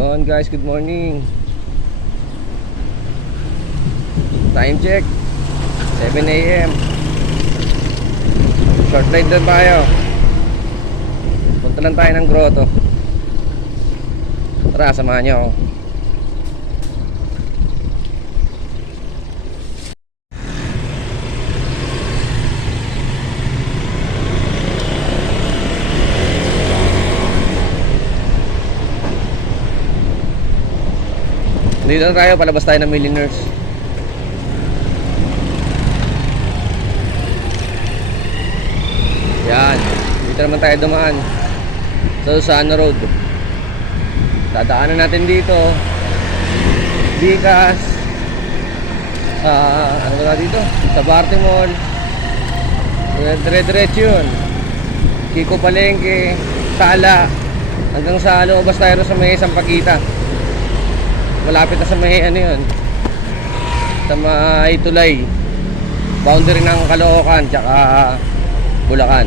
Yun guys, good morning. Time check 7 AM. Short ride doon tayo. Punta lang tayo ng grotto. Tara, samahan nyo ako. Dito na tayo, palabas tayo ng Milliners. Yan, dito naman tayo dumaan sa Susana Road. Dadaanan natin dito Bicas, ano ba dito? Sa Baltimore. Dire-diretso yun, Kiko Palengke, Tala, hanggang sa lumabas tayo sa may Sampaguita. Malapit na sa may ano yun, sa may tulay, boundary ng Caloocan tsaka Bulacan.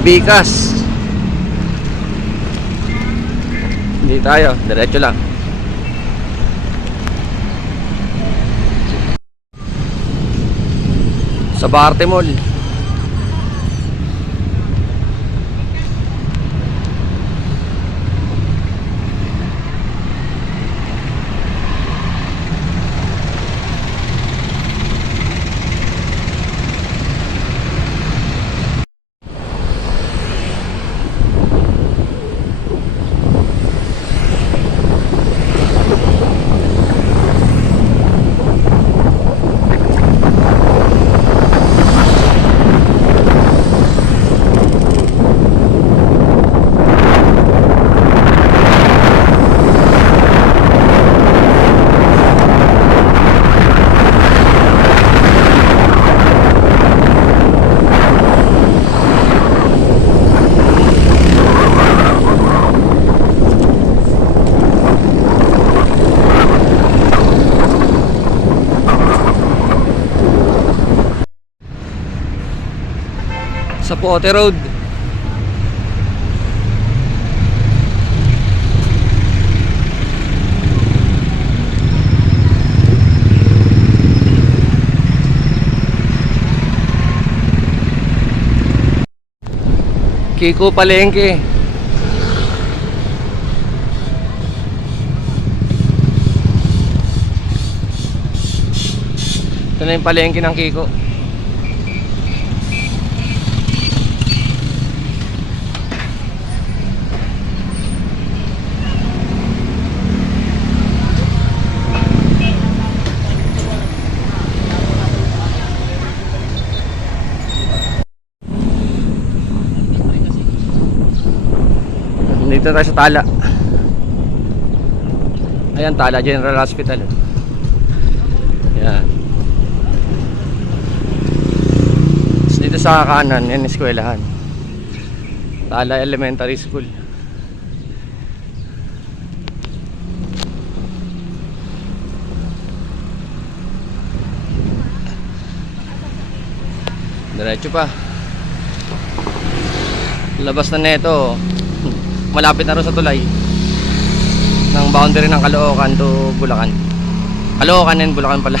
Bicas. Hindi tayo, diretso lang. Sa Baltimore. Sa Pote Road. Kiko Palengke. Ito na yung palengke ng Kiko. Dito tayo sa Tala. Ayan, Tala General Hospital. Ayan. Dito sa kanan, yan eskwelahan. Tala Elementary School. Diretso pa. Labas na neto. Malapit na rin sa tulay ng boundary ng Caloocan to Bulacan. Caloocan and Bulacan pala.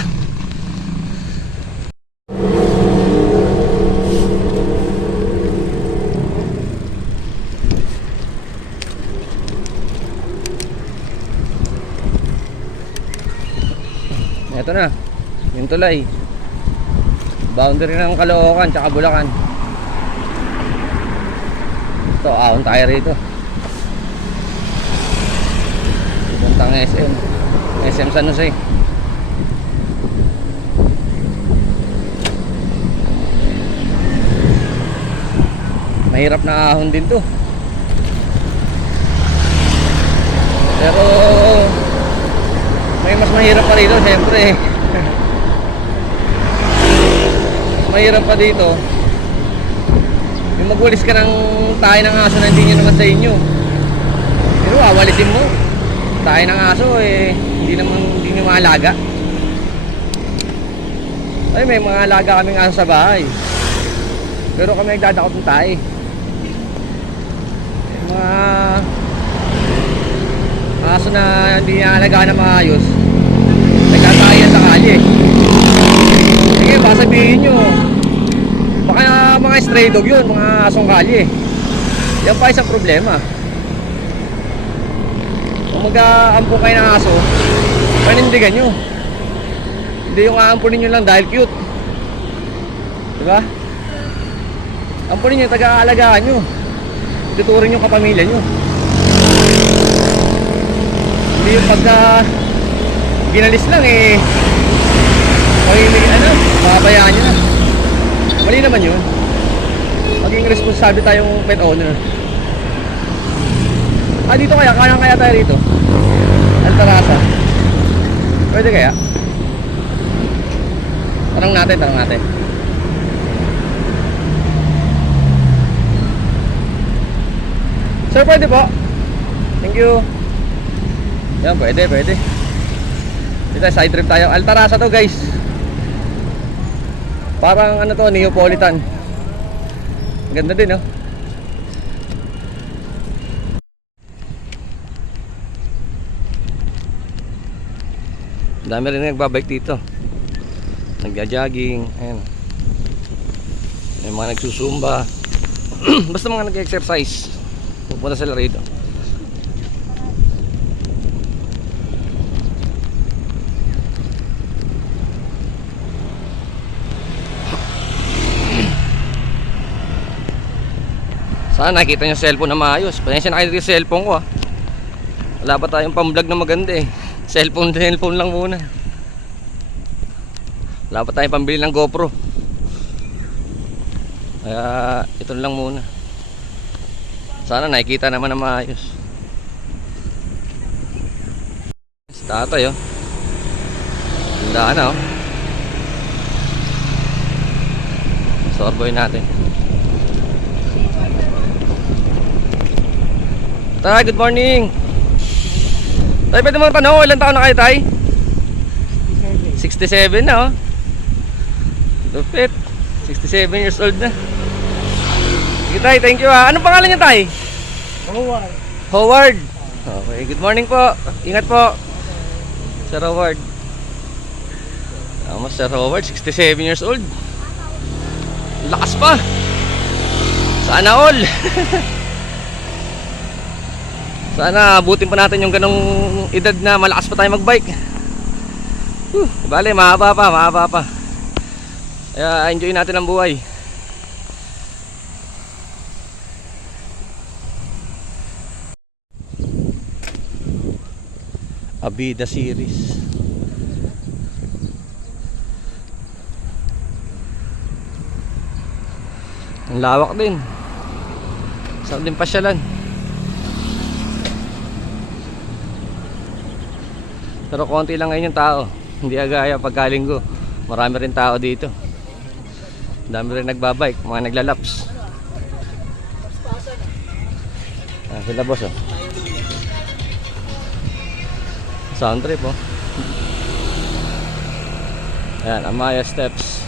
Ito na yung tulay, boundary ng Caloocan tsaka Bulacan. Ito, ahon tayo rito. Puntang SM San Jose. Mahirap na ahon din to, pero may mas mahirap pa dito siyempre. Mas mahirap pa dito yung magwalis ka ng tayo ng aso na hindi nyo naman sa inyo, pero awalisin mo tayo ng aso, hindi nyo maalaga. Ay, may mga alaga kaming aso sa bahay. Pero kami nagdadakot ng tae. Mga aso na hindi naalagaan na maayos, nagkatayan sa kalye. Sige, baka sabihin nyo, baka mga stray dog yun, mga asong kalye. Yan pa isang problema. Kung mag-aampun kayo ng aso, panindigan nyo. Hindi yung aampunin nyo lang dahil cute. Diba? Ampunin nyo, taga-aalagaan nyo. Tuturin yung kapamilya nyo. Hindi yung pagka ginalis lang eh, pabayaan nyo na. Mali naman yun. Maging responsable tayong pet owner. Dito kaya tayo rito. Altarasa. Pwede kaya? Tanong natin. Sir, pwede po. Thank you. Yan, pwede. Dito, side trip tayo. Altarasa to, guys. Parang ano to, Neapolitan. Ganda din, no? Dami rin nagbabike dito. Nagja-jogging. Ayan. May mga nagsusumba. Basta mga nag-exercise. Pupunta sila rito. Sana nakita nyo cellphone na maayos. Pasensya na kayo dito sa cellphone ko, ha. Wala pa tayong pang-vlog na maganda eh. Cellphone lang muna. Wala pa tayong pambili ng GoPro. Kaya ito lang muna. Sana nakikita naman na maayos. Sa tatay, oh. Tandaan na, oh. Sorboy natin. Tay, good morning. Tay, pwede mo tanong, ilang taon na kayo, Tay? 67 na, oh. Lupit. 67 years old na. Sige, Tay, thank you, ha. Anong pangalan niya, Tay? Howard. Okay, good morning po. Ingat po. Sir Howard. Sir Howard, 67 years old. Lakas pa. Sana all. Sana abutin pa natin yung ganong edad na malakas pa tayo magbike. Bale, mahaba pa. Kaya enjoy natin ang buhay. Abida series. Ang lawak din. Sarap din pasyalan. Pero konti lang ngayon yung tao. Hindi agaya pagkalinggo. Marami rin tao dito. Dami rin nagbabike, mga naglalaps. Sila boss, oh. Sound trip, oh. Ayan, Amaya Steps.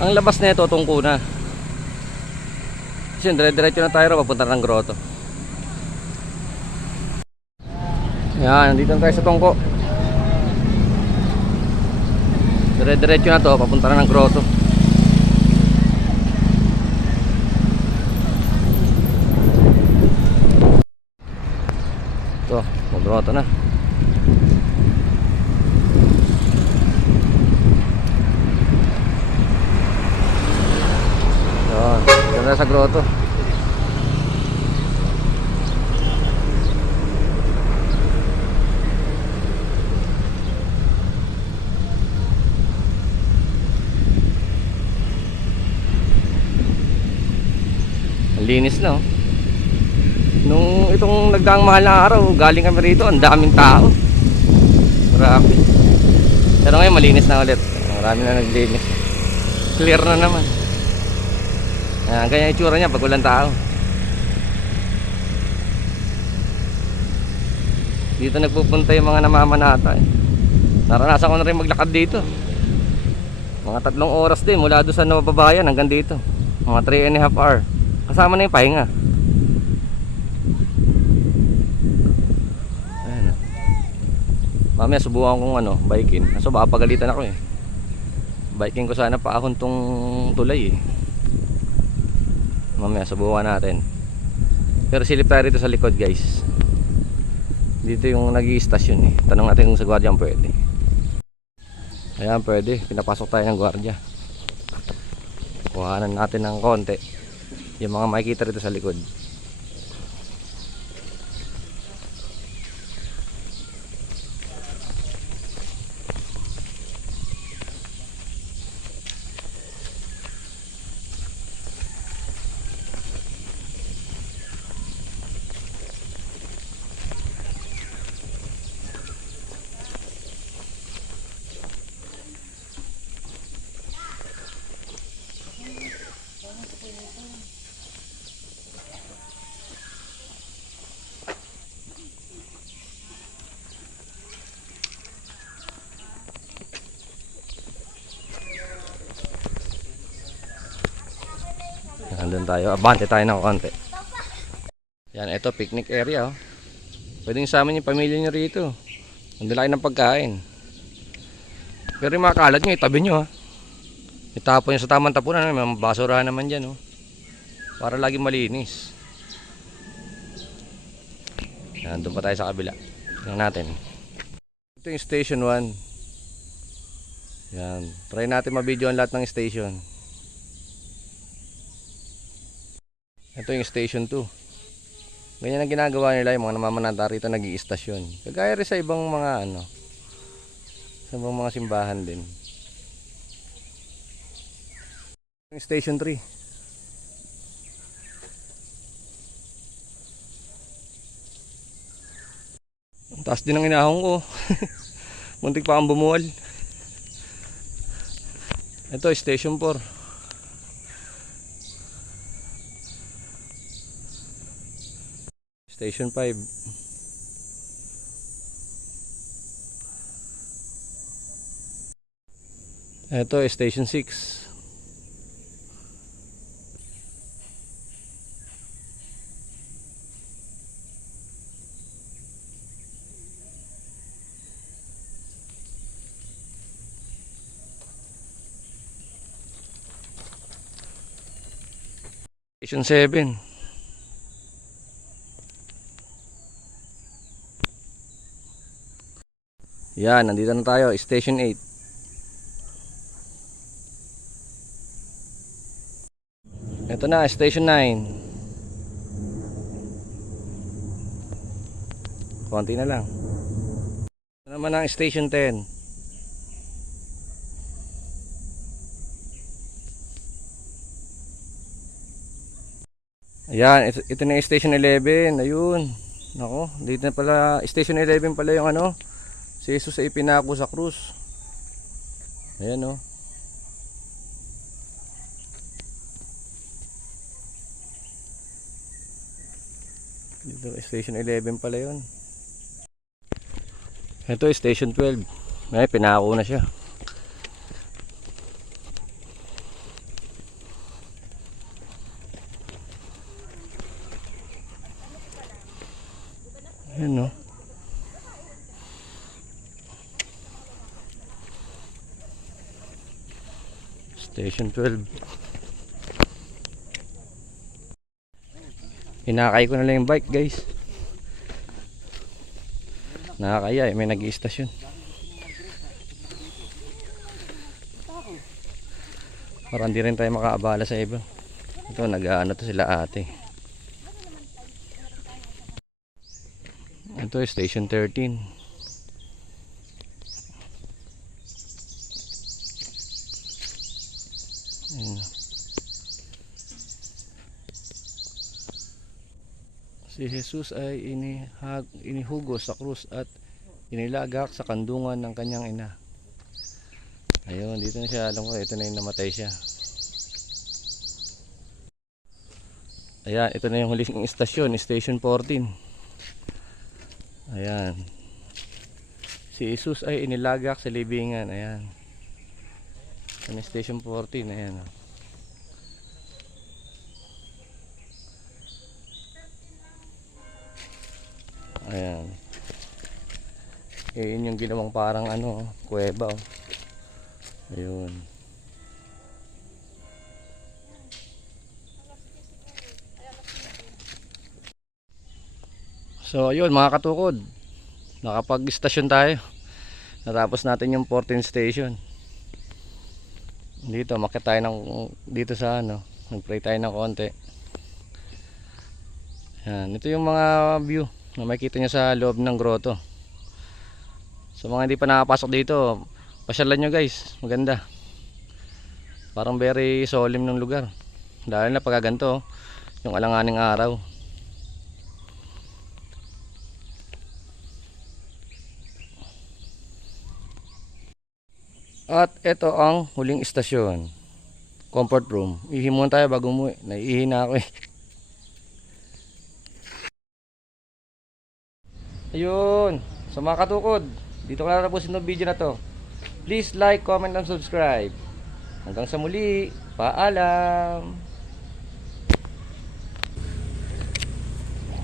Ang labas na ito, tungko na. Kasi dire-diretso na tayo papunta ng grotto. Yan, nandito na tayo sa tungko. Dire-diretso na to, papunta na ng grotto. Ito, mag-grotto na. Yan, dito na sa grotto. Linis na, oh. Nung itong nagdaang mahal na araw, galing kami rito, ang daming tao. Grabe. Pero ngayon malinis na ulit. Marami na naglinis. Clear na naman. Ayan, ganyan yung itsura niya pag walang tao. Dito nagpupunta yung mga namamanata eh. Naranasan ko na rin maglakad dito. Mga 3 oras din mula doon sa Nababayan hanggang dito. Mga 3.5 hour. Kasama na yung pahinga. Ayan. Mamaya subukan kong biking. Kaso baka pagalitan ako eh. Biking ko sana paahon tong tulay eh. Mamaya subukan natin. Pero silip tayo rito sa likod guys. Dito yung nag-i-stasyon eh. Tanong natin kung sa gwardiya pwede. Ayan pwede. Pinapasok tayo ng gwardiya. Kuhanan natin ng konti yung mga makikita rito sa likod. Nandun tayo, abante tayo ng konti. Yan, ito picnic area oh. Pwedeng sama yung pamilya nyo rito. Nandun lang ng pagkain. Pero yung mga kalat nyo, itabi nyo ha. Itapon nyo sa tamang tapunan. May mga basura naman dyan oh. Para lagi malinis. Yan, doon pa tayo sa kabila. Tingnan natin. Ito yung station 1. Yan, try natin ma-video ang lahat ng station. Ito yung station 2. Ganyan ang ginagawa nila yung mga namamanata rito, nag-i-istasyon. Kagaya rin sa ibang mga sa ibang mga simbahan din. Yung station 3. Ang taas din ang inahong ko. Muntik pa akong bumuwal. Ito station 4. Station 5. Ito Station 6. Station 7. Yan, nandito na tayo, Station 8. Ito na, Station 9. Konti na lang. Ito naman ang Station 10. Ayan, ito na yung Station 11. Ayun. Nako, dito na pala, Station 11 pala yung si Jesus ay pinako sa krus. Ayan oh. Dito Station 11 pala yun. Ito Station 12. Ay pinako na siya. Ayan oh. Station 12. Hinakay ko na lang yung bike guys. Nakakaya may nag-i-istasyon. Para hindi rin tayo makaabala sa iba. Ito nag-aano to sila ate. Ito Station 13. Si Jesus ay inihugos sa krus at inilagak sa kandungan ng kanyang ina. Ayun, dito na siya. Alam ko, ito na yung namatay siya. Ayan, ito na yung huling istasyon, Station 14. Ayan. Si Jesus ay inilagak sa libingan. Ayan. Ito na Station 14. Ayan. Ayan. Yun yung ginawang parang ano, kuweba. Oh. Ayun. So ayun mga katukod, nakapag-istasyon tayo. Natapos natin yung 14 station. Dito makita tayo ng dito sa ano, nag-pray tayo ng konti. Yan, ito yung mga view na makikita nyo sa loob ng grotto. Sa mga hindi pa nakapasok dito, pasyalan nyo guys, maganda. Parang very solemn ng lugar. Dahil na pagka ganito, yung alanganing araw. At ito ang huling istasyon, comfort room. Ihi muna tayo bago umuwi. Naiihi na ako eh. Ayun, sa mga katukod, dito ko na tapusin ng video na to. Please like, comment, and subscribe. Hanggang sa muli, paalam.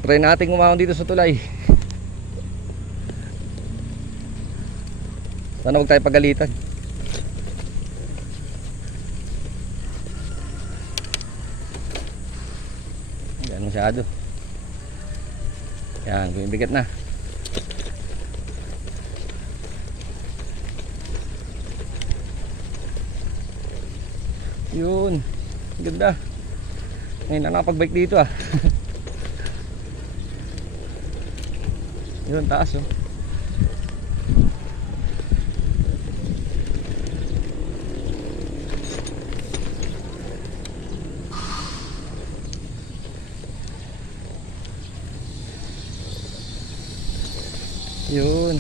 Try natin umahon dito sa tulay. Sana huwag tayo pagalitan. Yan masyado. Yan, bumibigat na. Yun, ganda. Ngayon na nakapag-bike dito ah. Yun, taas oh. Yun.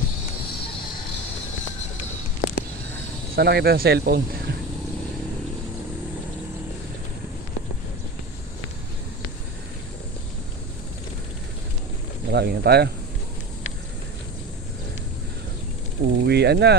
Sana kita sa cellphone. Marami na tayo. Uwian na.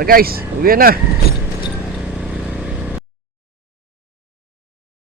So guys, uwi na.